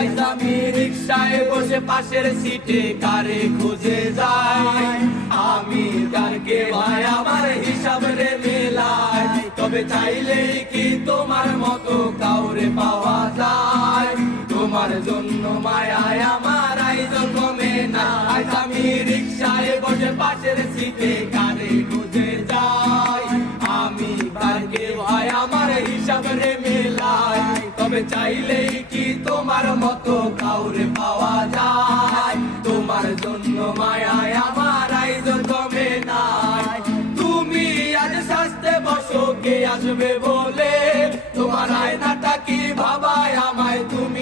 আজ আমি রিক্সায় বসে পাশের সিটে কারে খুঁজে যাই, আমি কারকে ভাই আমার হিসাব রে মেলাই। তবে চাইলেই কি তোমার মতো কাউরে পাওয়া যায়, তোমার জন্য মায়ায় আমার আইজো কমে না। আজ আমি রিক্সায় বসে পাশের সিটে কারে খুঁজে যাই, আমি কারকে ভাই আমার হিসাব রে মেলাই। তবে চাইলেই কি তোমার মতো কাউরে পাওয়া যায়, তোমার জন্য মায়ায় আমার আইজো কমে নাই। তুমি আজ সাজতে বসো কে আসবে বলে, তোমার আয়নাটা কি ভাবায় আমায় তুমি